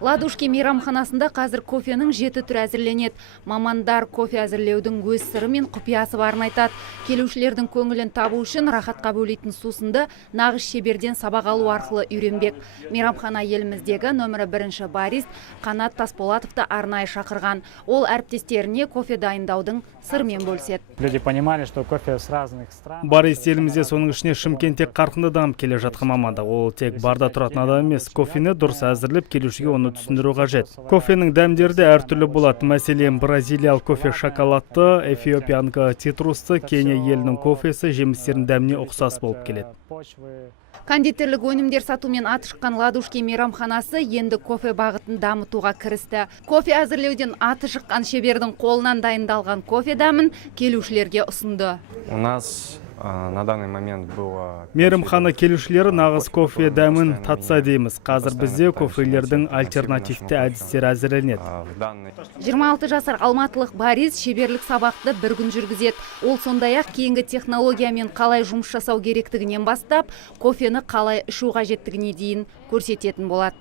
Ладушки мейрамханасында қазір кофенің 7 түрі әзірленеді. Мамандар кофе әзірлеудің өз сыры мен құпиясы барын айтады. Келушілердің көңілін табу үшін рахатқа бөлейтін сусынды нағыз шеберден сабақ алу арқылы үйренбек. Мейрамхана еліміздегі нөмірі 1 барист Қанат Тасболатовты арнайы шақырған. Ол әріптестеріне кофе дайындаудың сырмен бөліседі. Люди понимали, что кофе с разных стран. Барист елімізде соның ішіне Шымкентте қарқынды дамып келе жатқан маманда. Ол тек барда тұратын адам емес, кофені дұрыс әзірлеп келушіге оны түсіндіру қажет. Кофенің дәмдері де әртүрлі болады. Мәселен, бразилиялық кофе шоколадты, эфиопиянка цитрусты, Кения елінің кофесі жемістердің дәміне ұқсас болып келеді. Кондитерлік өнімдер сатумен аты шыққан Ладушки мейрамханасы енді кофе бағытын дамытуға кірісті. Кофе әзірлеуден аты шыққан шебердің қолынан дайындалған кофе дәмін келушілерге ұсынды. У нас на данный момент было... Мейрамхана келушілері нағыз кофе дәмін татса дейміз. Қазір бізде кофелердің альтернативті әдістері әзірленеді. 26 жасар алматылық барист шеберлік сабақты бір күн жүргізеді. Ол сондай-ақ кейінгі технологиямен қалай жұмыс жасау керектігінен бастап, кофені қалай ішу қажеттігіне дейін көрсететін болады.